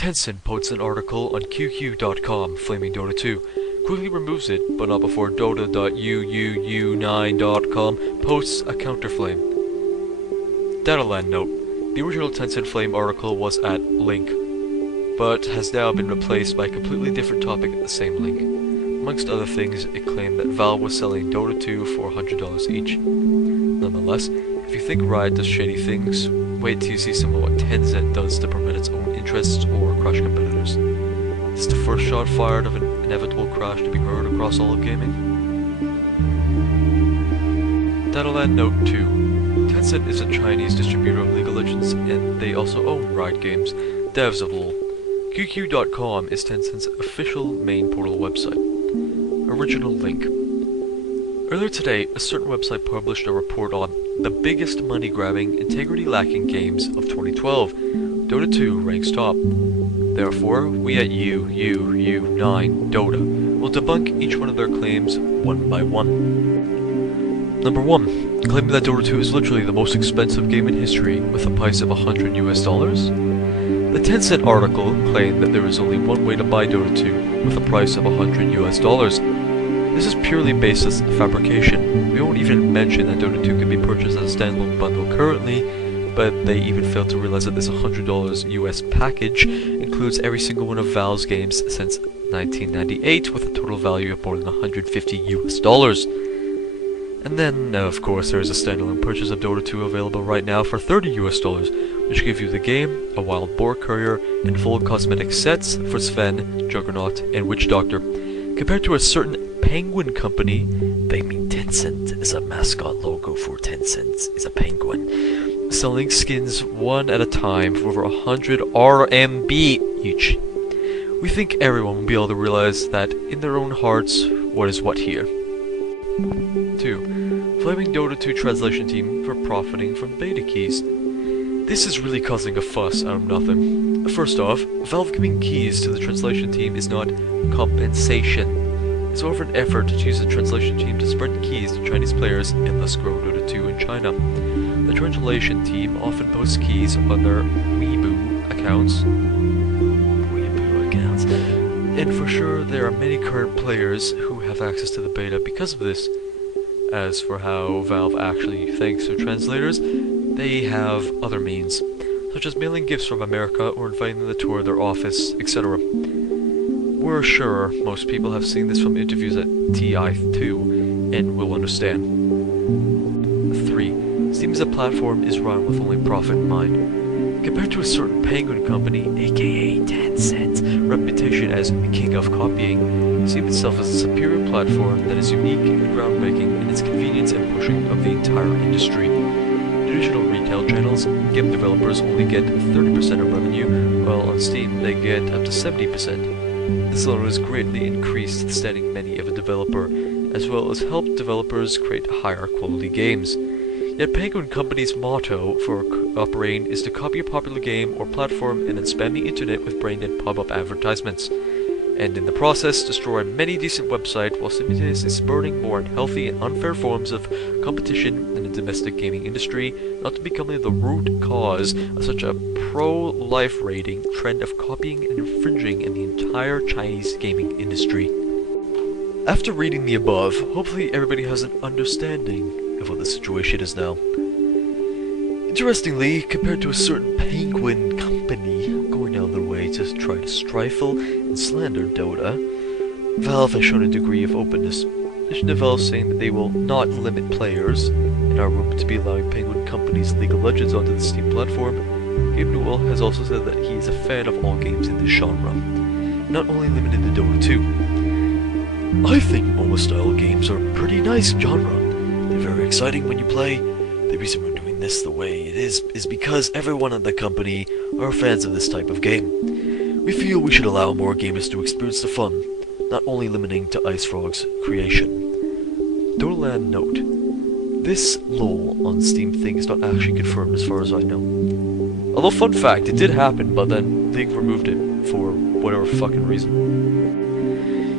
Tencent posts an article on QQ.com flaming Dota 2, quickly removes it, but not before Dota.uuu9.com posts a counterflame. Dataland note: the original Tencent Flame article was at link, but has now been replaced by a completely different topic at the same link. Amongst other things, it claimed that Valve was selling Dota 2 for $100 each. Nonetheless, if you think Riot does shady things, wait till you see some of what Tencent does to promote its own interests or crush competitors. This is the first shot fired of an inevitable crash to be heard across all of gaming. Dataland Note 2: Tencent is a Chinese distributor of League of Legends, and they also own Riot Games, devs of LoL. QQ.com is Tencent's official main portal website. Original link. Earlier today, a certain website published a report on the biggest money-grabbing, integrity-lacking games of 2012. Dota 2 ranks top. Therefore, we at UUU9 Dota will debunk each one of their claims one by one. Number 1. Claiming that Dota 2 is literally the most expensive game in history with a price of $100 US. The Tencent article claimed that there is only one way to buy Dota 2 with a price of $100 US. This is purely baseless fabrication. We won't even mention that Dota 2 can be purchased as a standalone bundle currently, but they even failed to realize that this $100 US package includes every single one of Valve's games since 1998 with a total value of more than $150 US. And then, of course, there is a standalone purchase of Dota 2 available right now for $30 US, which gives you the game, a Wild Boar Courier, and full cosmetic sets for Sven, Juggernaut, and Witch Doctor. Compared to a certain penguin company, they mean Tencent is a mascot logo for Tencent, is a penguin, selling skins one at a time for over 100 RMB each. We think everyone will be able to realize that in their own hearts, what is what here. 2. Flaming Dota 2 translation team for profiting from beta keys. This is really causing a fuss out of nothing. First off, Valve giving keys to the translation team is not compensation. It's more of an effort to use the translation team to spread the keys to Chinese players and thus grow Dota 2 in China. The translation team often posts keys on their Weibo accounts. And for sure, there are many current players who have access to the beta because of this. As for how Valve actually thanks their translators, they have other means, such as mailing gifts from America or inviting them to tour their office, etc. We're sure most people have seen this from interviews at TI2 and will understand. 3. Steam as a platform is run with only profit in mind. Compared to a certain penguin company, aka Tencent's reputation as the king of copying, Steam itself is a superior platform that is unique and groundbreaking in its convenience and pushing of the entire industry. Traditional retail channels, game developers only get 30% of revenue, while on Steam they get up to 70%. This alone has greatly increased the standing many of a developer, as well as helped developers create higher quality games. Yet Penguin Company's motto for operating is to copy a popular game or platform and then spam the internet with brain-dead pop-up advertisements, and in the process destroy many decent websites while simultaneously spurning more unhealthy and unfair forms of competition in the domestic gaming industry, not to becoming the root cause of such a pro-life rating trend of copying and infringing in the entire Chinese gaming industry. After reading the above, hopefully everybody has an understanding of what the situation is now. Interestingly, compared to a certain penguin company going out of their way to try to stifle and slander Dota, Valve has shown a degree of openness. In addition to Valve saying that they will not limit players and are rumored to be allowing Penguin Company's League of Legends onto the Steam platform, Gabe Newell has also said that he is a fan of all games in this genre, not only limited to Dota 2. I think MOBA style games are a pretty nice genre. They're very exciting when you play. The reason we're doing this the way it is because everyone at the company are fans of this type of game. We feel we should allow more gamers to experience the fun, not only limiting to Ice Frog's creation. Dotaland note: this LOL on Steam thing is not actually confirmed as far as I know. Although fun fact, it did happen, but then League removed it for whatever fucking reason.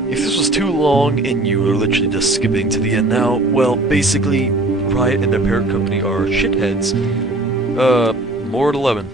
If this was too long and you were literally just skipping to the end now, well, basically, Riot and their parent company are shitheads. More at 11.